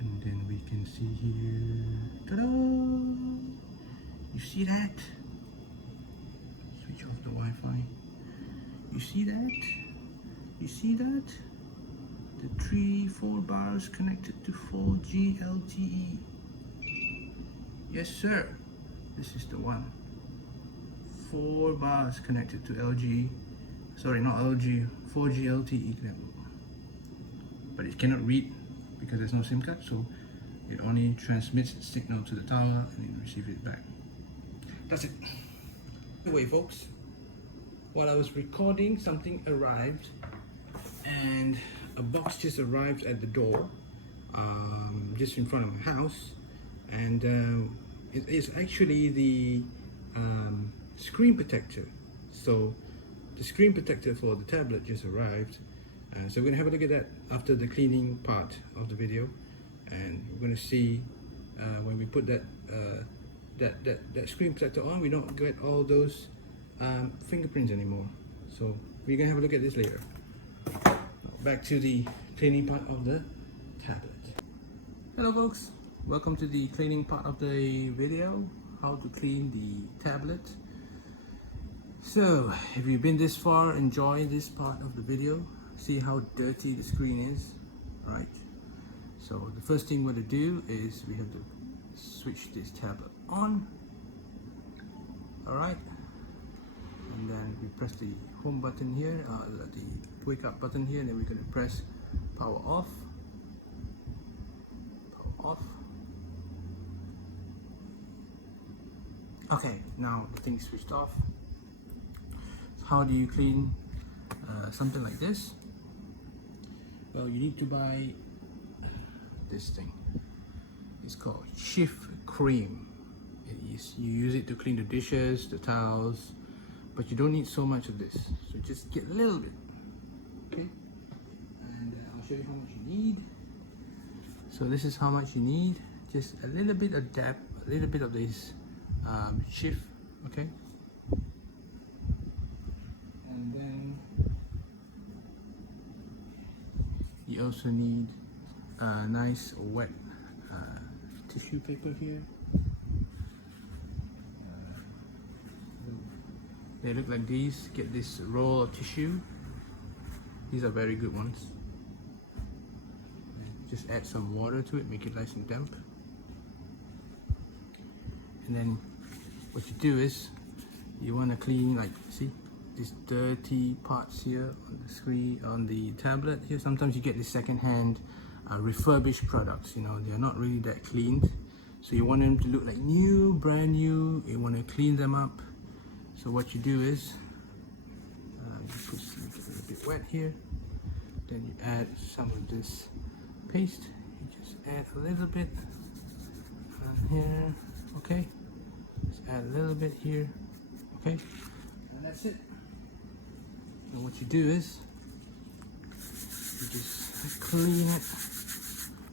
and then we can see here, ta-da! You see that? switch off the Wi-Fi. You see that? You see that? The 4 bars connected to 4G LTE. Yes sir, this is the one. 4 bars connected to 4G LTE network. But it cannot read because there's no SIM card, so it only transmits the signal to the tower and then receives it back. That's it. Anyway folks, while I was recording, something arrived, and a box just arrived at the door, just in front of my house, and it is actually the screen protector. So the screen protector for the tablet just arrived, so we're going to have a look at that after the cleaning part of the video, and we're going to see when we put that screen protector on, we don't get all those fingerprints anymore. So we're going to have a look at this later. Back to the cleaning part of the tablet. Hello folks, welcome to the cleaning part of the video, how to clean the tablet. So if you've been this far, enjoy this part of the video. See how dirty the screen is, right? So the first thing we're going to do is we have to switch this tablet on. Alright, and then we press the home button here, the wake up button here, and then we're going to press power off. Power off. Okay, now the thing is switched off. So how do you clean something like this? Well, you need to buy this thing. It's called Shift Cream. You use it to clean the dishes, the towels, but you don't need so much of this. So just get a little bit, okay? And I'll show you how much you need. So this is how much you need. Just a little bit of dab, a little bit of this Shift, okay? And then you also need a nice wet tissue paper here. They look like these. Get this roll of tissue. These are very good ones. Just add some water to it, make it nice and damp. And then what you do is you want to clean, like, see these dirty parts here on the screen, on the tablet here. Sometimes you get the second-hand refurbished products, you know, they're not really that cleaned, so you want them to look like new, brand new. You want to clean them up. So what you do is you put a little bit wet here, then you add some of this paste. You just add a little bit here, okay? Just add a little bit here, okay? And that's it. And what you do is you just clean it.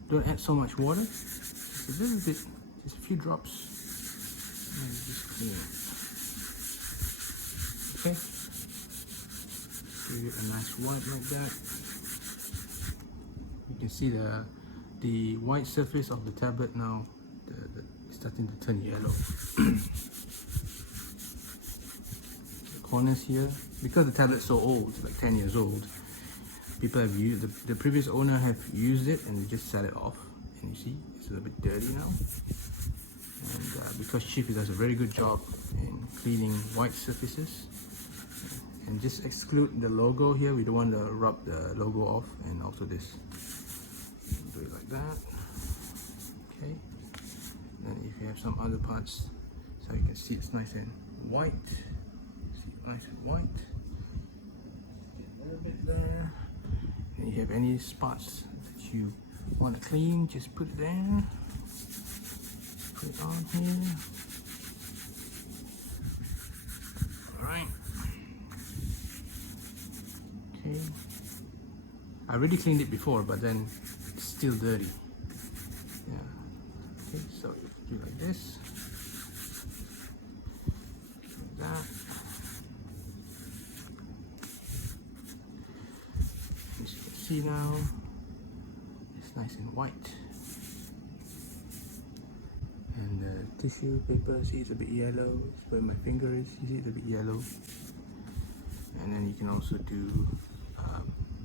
Don't add so much water, just a little bit, just a few drops, and you just clean it. Okay, give it a nice wipe like that. You can see the white surface of the tablet now, it's starting to turn yellow. The corners here, because the tablet's so old, it's like 10 years old, people have used, the previous owner have used it and they just set it off, and you see it's a little bit dirty now. And because Shift does a very good job in cleaning white surfaces, and just exclude the logo here. We don't want to rub the logo off, and also this. Do it like that. Okay. Then if you have some other parts, so you can see it's nice and white. See, nice and white. A little bit there. And you have any spots that you want to clean, just put it there. Put it on here. Alright. Okay. I already cleaned it before, but then it's still dirty. Yeah. Okay, so you do like this. Like that. As you can see now, it's nice and white. And the tissue paper, see it's a bit yellow. It's where my finger is, you see it's a bit yellow. And then you can also do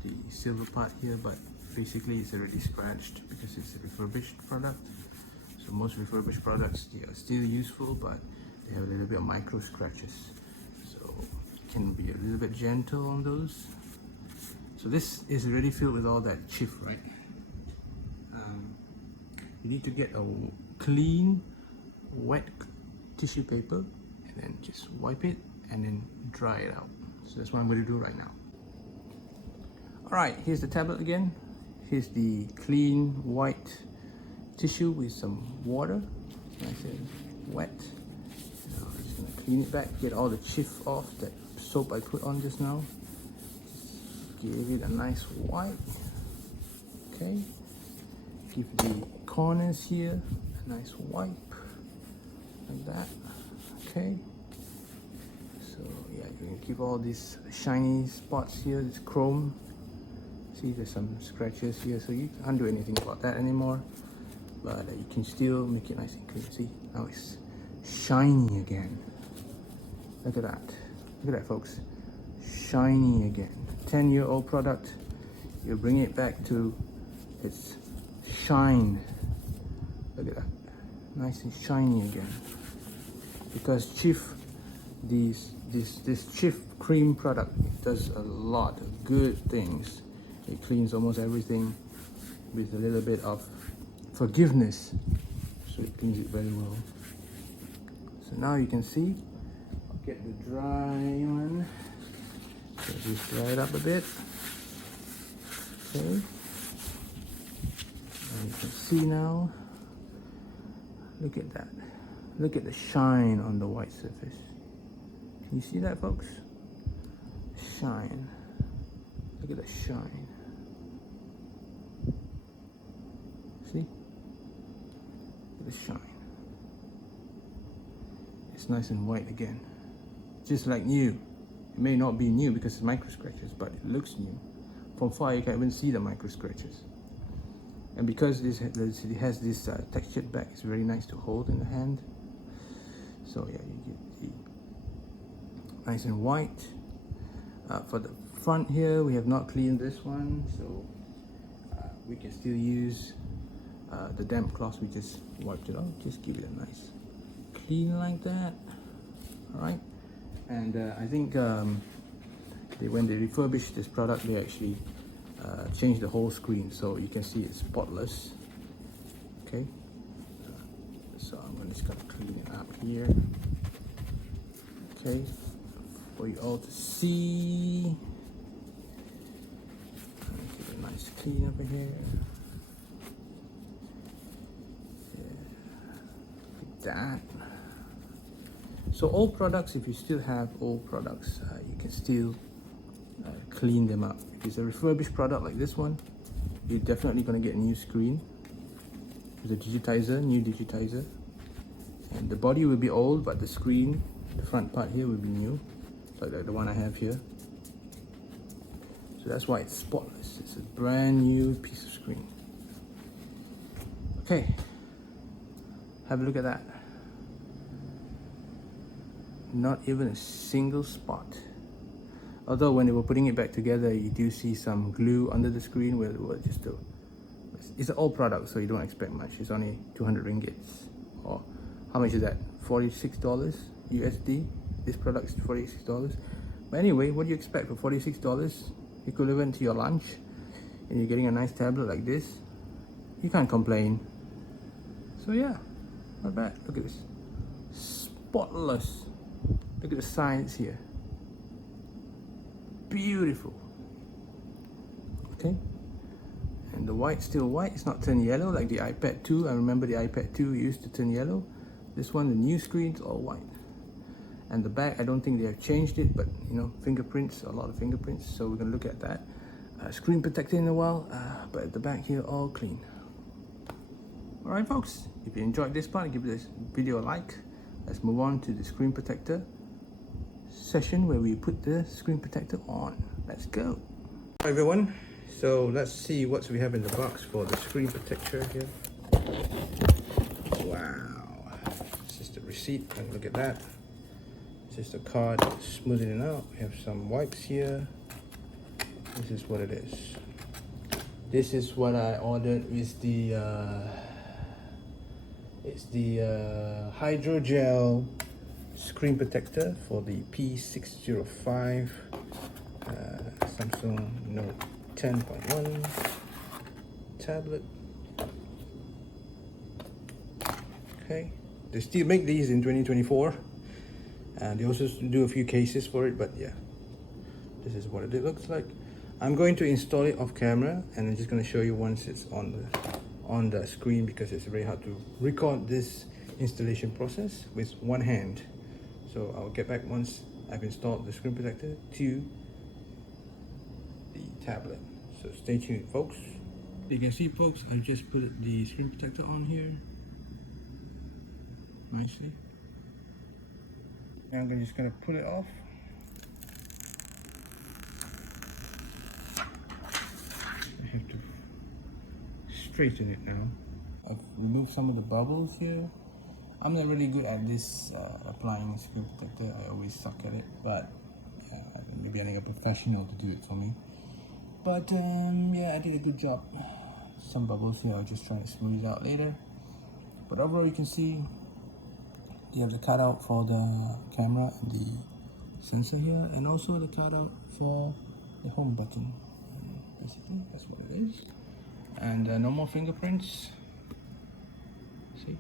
the silver part here, but basically it's already scratched because it's a refurbished product. So most refurbished products, they are still useful, but they have a little bit of micro scratches. So you can be a little bit gentle on those. So this is already filled with all that chiff, right? You need to get a clean, wet tissue paper and then just wipe it and then dry it out. So that's what I'm going to do right now. Alright, here's the tablet again. Here's the clean white tissue with some water, nice and wet. Now I'm just going to clean it back, get all the chiff off that soap I put on just now. Just give it a nice wipe. Okay. Give the corners here a nice wipe, like that. Okay. So yeah, you can keep all these shiny spots here, this chrome. See, there's some scratches here, so you can't do anything about that anymore. But you can still make it nice and clean. See, now it's shiny again. Look at that. Look at that, folks. Shiny again. 10-year-old product. You bring it back to its shine. Look at that. Nice and shiny again. Because Chief, this Chief cream product, it does a lot of good things. It cleans almost everything with a little bit of forgiveness. So it cleans it very well. So now you can see, I'll get the dry one. So just dry it up a bit. Okay. And you can see now, look at that. Look at the shine on the white surface. Can you see that, folks? Shine. Look at the shine. See? Look at the shine. It's nice and white again. Just like new. It may not be new because it's micro scratches, but it looks new. From far you can't even see the micro scratches. And because it has this textured back, it's very nice to hold in the hand. So yeah, you get the nice and white. For the front here, we have not cleaned this one, so we can still use the damp cloth. We just wiped it off. Just give it a nice clean like that. All right. And I think when they refurbished this product, they actually changed the whole screen, so you can see it's spotless. Okay. So I'm just gonna clean it up here. Okay. For you all to see. Give it a nice clean over here. Yeah. Like that. So old products, if you still have old products, you can still clean them up. If it's a refurbished product like this one, you're definitely going to get a new screen with a digitizer, new digitizer. And the body will be old, but the screen, the front part here will be new, like the one I have here. So that's why it's spotless. It's a brand new piece of screen. Okay, have a look at that. Not even a single spot. Although when they were putting it back together, you do see some glue under the screen where it was just it's an old product, so you don't expect much. It's only 200 ringgits. Or how much is that? $46 USD. This product is $46. But anyway, what do you expect for $46? Equivalent to your lunch, and you're getting a nice tablet like this. You can't complain. So yeah, not bad. Look at this. Spotless. Look at the science here. Beautiful. Okay. And the white's still white. It's not turned yellow like the iPad 2. I remember the iPad 2 used to turn yellow. This one, the new screen's all white. And the back, I don't think they have changed it, but you know, fingerprints, a lot of fingerprints. So we're gonna look at that. Screen protector in a while, but at the back here, all clean. All right, folks. If you enjoyed this part, give this video a like. Let's move on to the screen protector session where we put the screen protector on. Let's go. Hi everyone. So let's see what we have in the box for the screen protector here. Wow. receipt, and look at that. This is the card, smoothing it out. We have some wipes here. This is what it is. This is what I ordered with the it's the hydrogel screen protector for the P605 Samsung Note 10.1 tablet. Okay, they still make these in 2024, and they also do a few cases for it, but yeah, this is what it looks like. I'm going to install it off camera, and I'm just going to show you once it's on the screen, because it's very hard to record this installation process with one hand. So I'll get back once I've installed the screen protector to the tablet. So stay tuned, folks. You can see, folks, I've just put the screen protector on here nicely. And I'm just gonna pull it off. I have to straighten it now. I've removed some of the bubbles here. I'm not really good at this applying screen protector. I always suck at it, but maybe I need a professional to do it for me. But yeah, I did a good job. Some bubbles here, I'll just try to smooth it out later. But overall, you can see you have the cutout for the camera and the sensor here, and also the cutout for the home button. Basically, that's what it is. And no more fingerprints. See,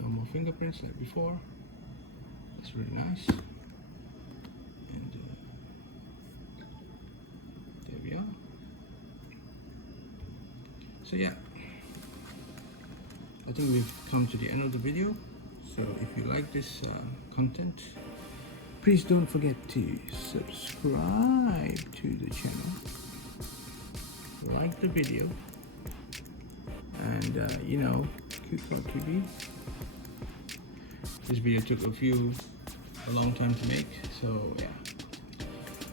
no more fingerprints like before. That's really nice. And there we are. So yeah, I think we've come to the end of the video. So if you like this content, please don't forget to subscribe to the channel, like the video, and you know, Torchlight TV. This video took a long time to make, so yeah,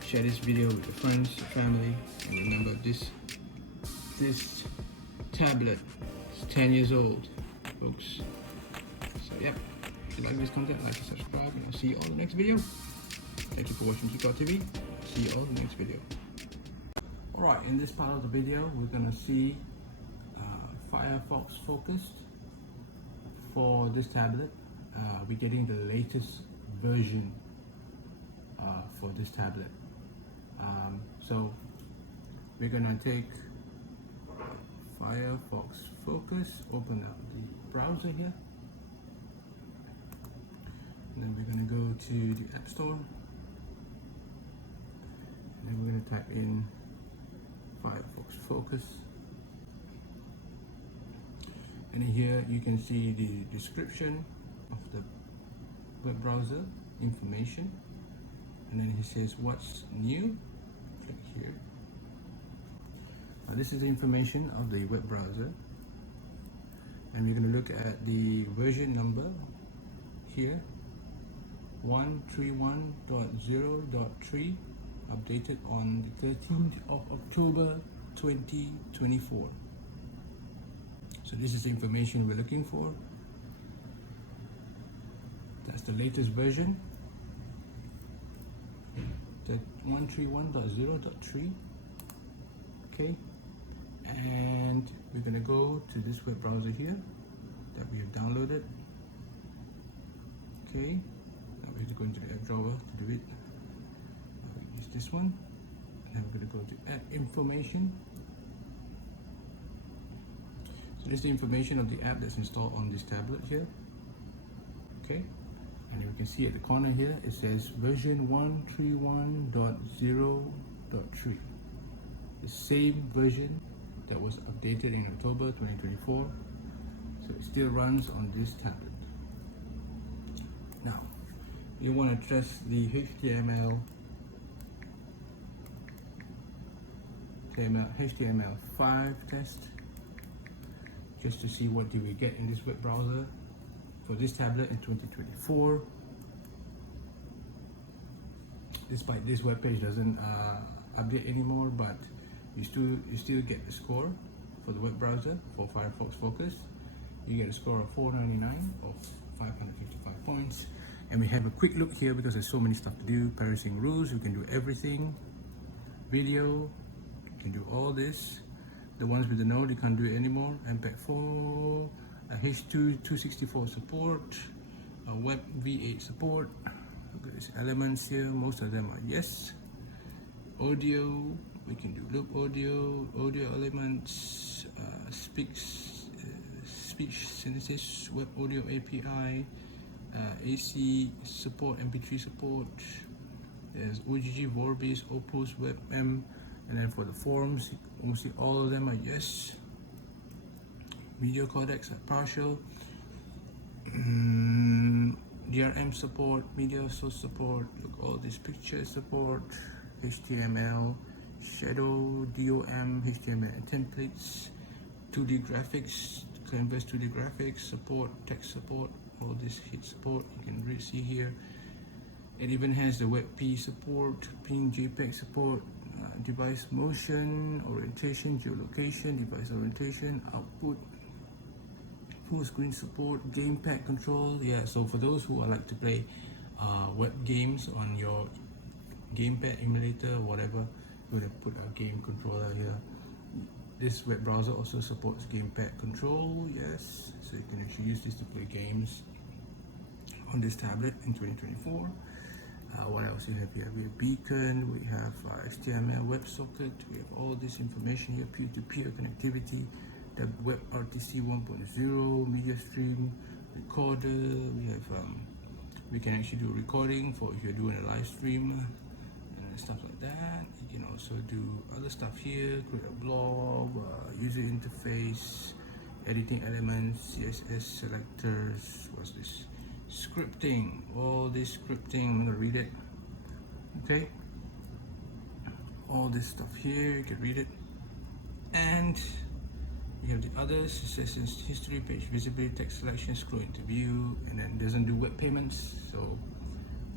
share this video with your friends, your family, and remember this tablet is 10 years old, folks. So yeah, if you like this content, like and subscribe, and I'll see you all in the next video. Thank you for watching Torchlight TV. See you all in the next video. Alright, in this part of the video, we're gonna see Firefox focused for this tablet. We're getting the latest version for this tablet. So we're gonna take Firefox Focus, open up the browser here, and then we're gonna go to the App Store, and then we're gonna type in Firefox Focus, and here you can see the description of the web browser information, and then it says what's new. Click here. This is the information of the web browser, and we're going to look at the version number here, 131.0.3, updated on the 13th of October 2024. So this is the information we're looking for. That's the latest version, the 131.0.3. Okay, and we're gonna go to this web browser here that we have downloaded. Okay, now we have to go into the app drawer to do it. Use this one, and then we're gonna go to app information. So this is the information of the app that's installed on this tablet here. Okay, and you can see at the corner here it says version 131.0.3. The same version that was updated in October 2024, so it still runs on this tablet. Now you want to test the HTML5 test, just to see what do we get in this web browser for this tablet in 2024. Despite this web page doesn't update anymore, but you still get the score for the web browser for Firefox Focus. You get a score of 499 or 555 points. And we have a quick look here because there's so many stuff to do. Parsing rules, we can do everything. Video, you can do all this. The ones with the node, you can't do it anymore. MPEG-4, H2 264 support, Web V8 support. There's elements here, most of them are yes. Audio, we can do loop audio, audio elements, speech synthesis, web audio API, AC support, MP3 support. There's OGG, Vorbis, Opus, WebM, and then for the forms, mostly all of them are yes. Video codecs are partial. DRM support, media source support, look, all these picture support, HTML, shadow, DOM, HTML and templates, 2D graphics, Canvas 2D graphics support, text support, all this hit support, you can really see here. It even has the WebP support, PNG JPEG support, device motion, orientation, geolocation, device orientation, output, full screen support, gamepad control. Yeah, so for those who like to play web games on your gamepad emulator, whatever, we're gonna put a game controller here. This web browser also supports gamepad control, yes, so you can actually use this to play games on this tablet in 2024. What else you have here? We have beacon, we have HTML WebSocket, we have all this information here, peer-to-peer connectivity, the WebRTC 1.0, media stream, recorder, we have, we can actually do recording for if you're doing a live stream, and stuff like that. You can also do other stuff here, create a blog, user interface, editing elements, CSS selectors, what's this? Scripting, all this scripting, I'm gonna read it, okay? All this stuff here, you can read it. And you have the others, it says history, page visibility, text selection, scroll into view, and then doesn't do web payments, so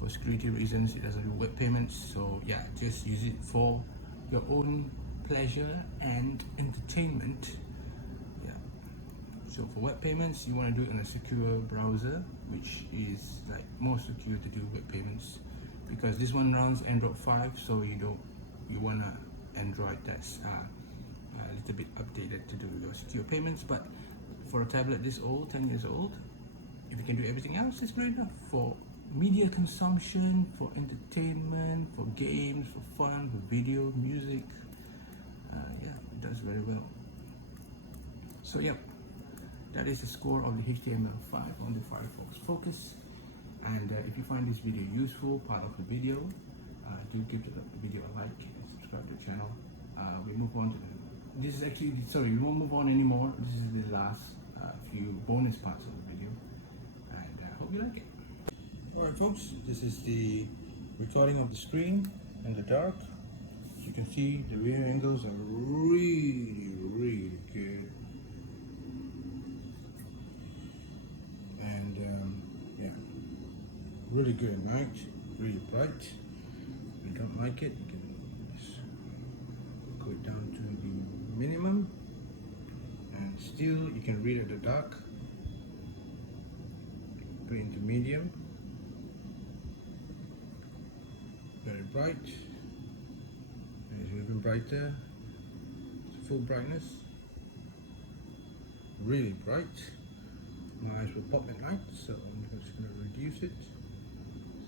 for security reasons it doesn't do web payments. So yeah, just use it for your own pleasure and entertainment. Yeah. So for web payments, you want to do it in a secure browser, which is like more secure to do web payments, because this one runs Android 5, so you want to Android that's a little bit updated to do your secure payments. But for a tablet this old, 10 years old, if you can do everything else, it's great enough for media consumption, for entertainment, for games, for fun, for video, music. Yeah, it does very well. So yeah, that is the score of the HTML5 on the Firefox Focus. And if you find this video useful, part of the video, do give the video a like and subscribe to the channel. We move on to this is actually, sorry, we won't move on anymore. This is the last few bonus parts of the video, and I hope you like it. Alright folks, this is the recording of the screen in the dark. As you can see, the rear angles are really good. And yeah, really good at night, really bright. If you don't like it, you can just go it down to the minimum, and still you can read at the dark. Go into medium, very bright, and it's even brighter, it's full brightness, really bright. My eyes will pop at night, so I'm just going to reduce it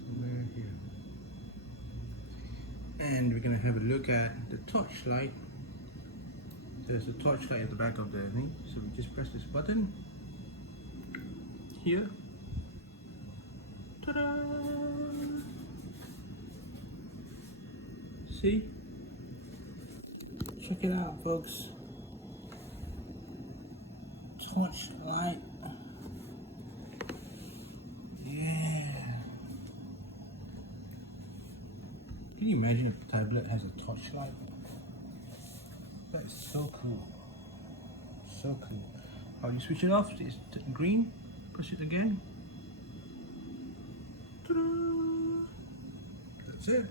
somewhere here. And we're going to have a look at the torchlight. There's a torchlight at the back of the thing, so we just press this button here. Ta-da! See? Check it out, folks. Torchlight. Yeah. Can you imagine if a tablet has a torchlight? That is so cool. So cool. How do you switch it off? It's green. Push it again. Ta-da! That's it.